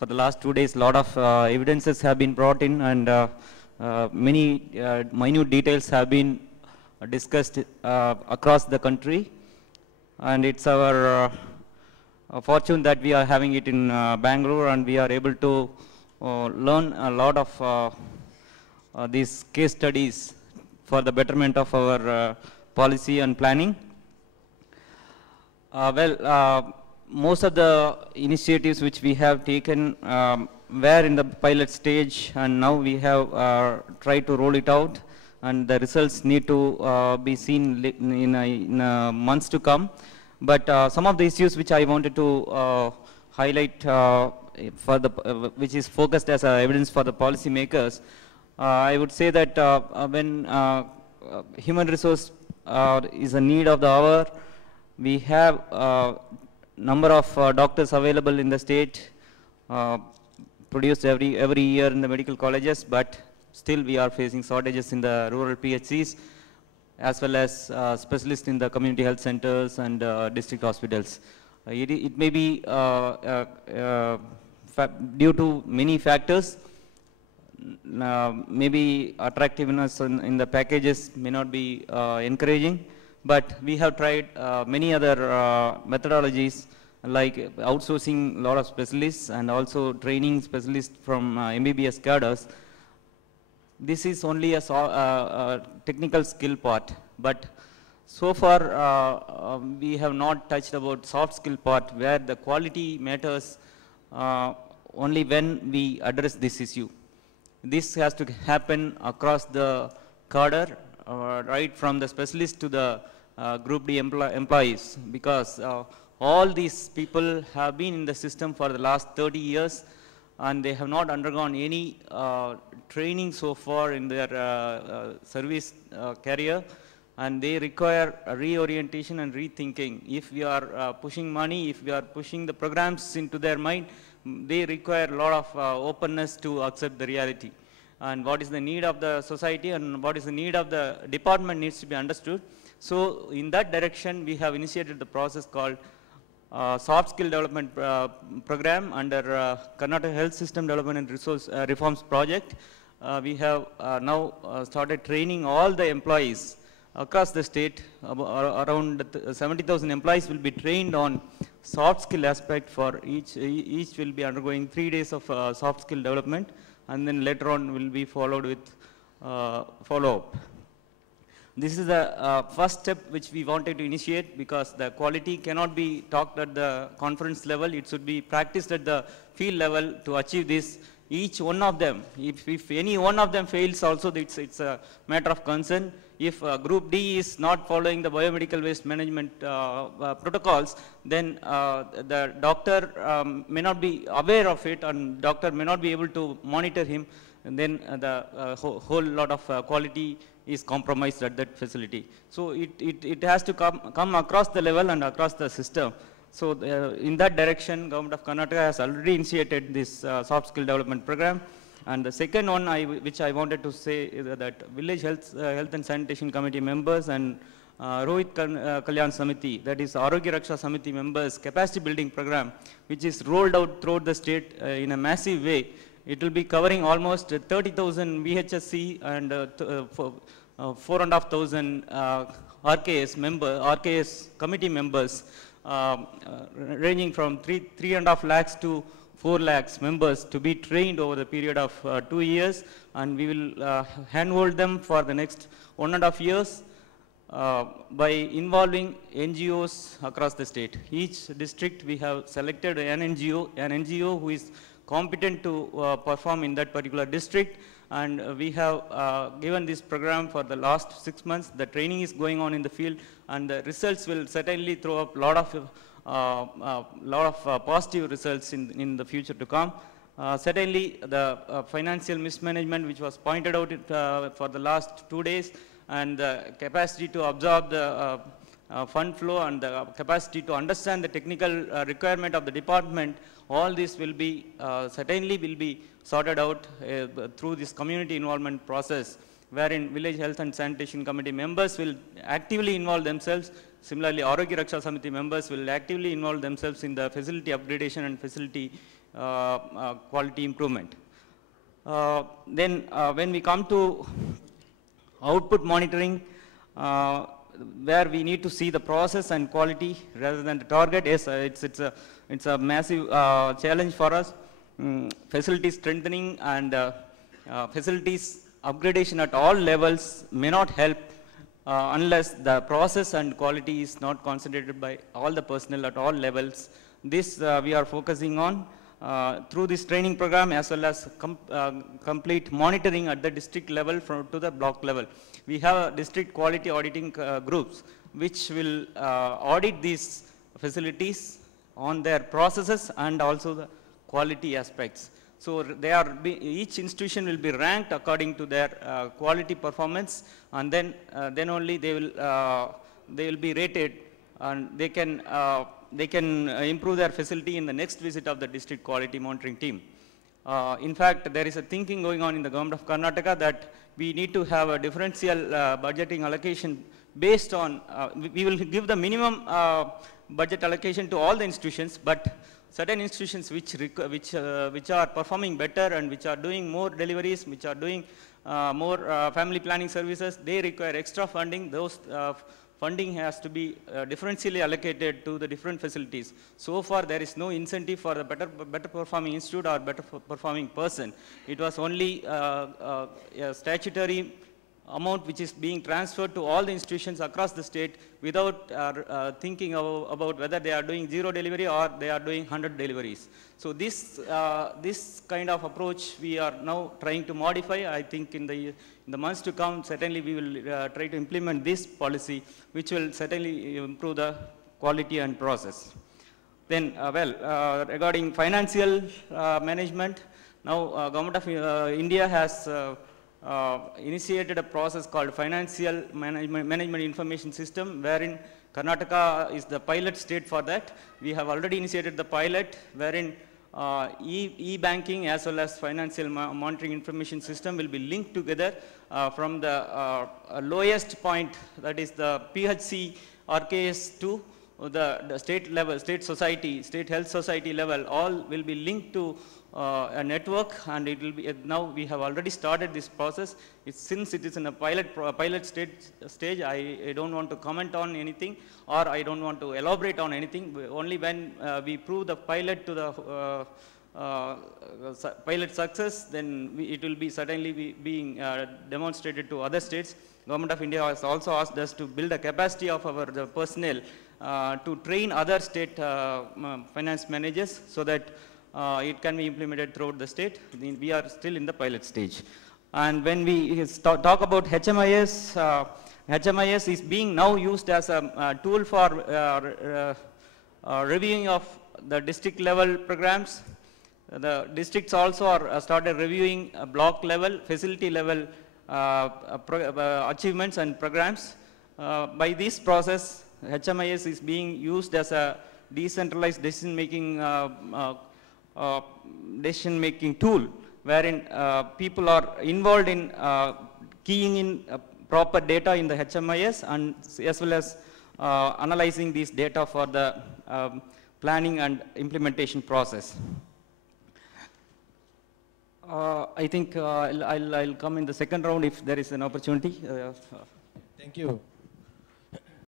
for the last 2 days, a lot of evidences have been brought in, and many minute details have been discussed across the country. And it's our fortune that we are having it in Bangalore, and we are able to learn a lot of these case studies for the betterment of our policy and planning. Most of the initiatives which we have taken were in the pilot stage, and now we have tried to roll it out, and the results need to be seen in months to come. But some of the issues which I wanted to highlight for the which is focused as evidence for the policy makers, I would say that when human resource is a need of the hour, we have number of doctors available in the state, produced every year in the medical colleges, but still we are facing shortages in the rural PHCs, as well as specialists in the community health centers and district hospitals. It may be due to many factors. Maybe attractiveness in the packages may not be encouraging, but we have tried many other methodologies, like outsourcing a lot of specialists and also training specialists from MBBS cadres. This is only a technical skill part, but so far we have not touched about soft skill part, where the quality matters only when we address this issue. This has to happen across the cadre, right from the specialist to the Group D employees, because all these people have been in the system for the last 30 years, and they have not undergone any training so far in their service career, and they require a reorientation and rethinking. If we are pushing money, if we are pushing the programs into their mind, they require a lot of openness to accept the reality. And what is the need of the society and what is the need of the department needs to be understood. So in that direction, we have initiated the process called soft skill development program under Karnataka Health System Development and Resource Reforms Project. We have now started training all the employees across the state. Around 70,000 employees will be trained on soft skill aspect. For each will be undergoing 3 days of soft skill development, and then later on will be followed with follow-up. This is the first step which we wanted to initiate, because the quality cannot be talked at the conference level. It should be practiced at the field level to achieve this. Each one of them, if any one of them fails also, it's a matter of concern. If Group D is not following the biomedical waste management protocols, then the doctor may not be aware of it, and doctor may not be able to monitor him, and then the whole lot of quality is compromised at that facility. So it has to come across the level and across the system. So in that direction, Government of Karnataka has already initiated this soft skill development program. And the second one which I wanted to say is that Village Health and Sanitation Committee members and Rohit Kalyan Samiti, that is Arogya Raksha Samiti members capacity building program, which is rolled out throughout the state in a massive way. It will be covering almost 30,000 VHSC and 4,500 RKS committee members, ranging from 3.5 lakhs to 4 lakhs members to be trained over the period of 2 years, and we will handhold them for the next 1.5 years by involving NGOs across the state. Each district we have selected an NGO who is competent to perform in that particular district, and we have given this program for the last 6 months. The training is going on in the field, and the results will certainly throw up a lot of positive results in the future to come. Certainly the financial mismanagement which was pointed out for the last 2 days, and the capacity to absorb the fund flow and the capacity to understand the technical requirement of the department, all this will be certainly will be sorted out through this community involvement process, wherein Village Health and Sanitation Committee members will actively involve themselves. Similarly, Arogya Raksha Samiti members will actively involve themselves in the facility upgradation and facility quality improvement. Then when we come to output monitoring, where we need to see the process and quality rather than the target. Yes, it's a massive challenge for us. Facility strengthening and facilities upgradation at all levels may not help unless the process and quality is not concentrated by all the personnel at all levels. This we are focusing on through this training program, as well as complete monitoring at the district level to the block level. We have district quality auditing groups which will audit these facilities on their processes and also the quality aspects. So each institution will be ranked according to their quality performance, and then only they will be rated, and they can improve their facility in the next visit of the district quality monitoring team. In fact, there is a thinking going on in the government of Karnataka that we need to have a differential budgeting allocation based on, we will give the minimum budget allocation to all the institutions, but certain institutions which are performing better and which are doing more deliveries, which are doing more family planning services, they require extra funding. Those funding has to be differentially allocated to the different facilities. So far, there is no incentive for the better performing institute or better performing person. It was only a statutory amount which is being transferred to all the institutions across the state without thinking about whether they are doing 0 delivery or they are doing 100 deliveries. So this kind of approach we are now trying to modify. I think in the months to come, certainly we will try to implement this policy, which will certainly improve the quality and process. Then, regarding financial management, now Government of India has initiated a process called Financial Management Information System, wherein Karnataka is the pilot state for that. We have already initiated the pilot, wherein e-banking as well as financial monitoring information system will be linked together from the lowest point, that is the PHC RKS to the state level, state health society level. All will be linked to a network, and it will be now we have already started this process. Since it is in a pilot stage, I don't want to comment on anything, or I don't want to elaborate on anything. Only when we prove the pilot to the pilot success, then it will be certainly being demonstrated to other states. Government of India has also asked us to build a capacity of our personnel to train other state finance managers, so that it can be implemented throughout the state. We are still in the pilot stage. And when we talk about HMIS, HMIS is being now used as a tool for reviewing of the district level programs. The districts also are started reviewing block level, facility level achievements and programs. By this process, HMIS is being used as a decentralized decision-making tool, wherein people are involved in keying in proper data in the HMIS, and as well as analyzing these data for the planning and implementation process. I think I'll come in the second round if there is an opportunity. Thank you.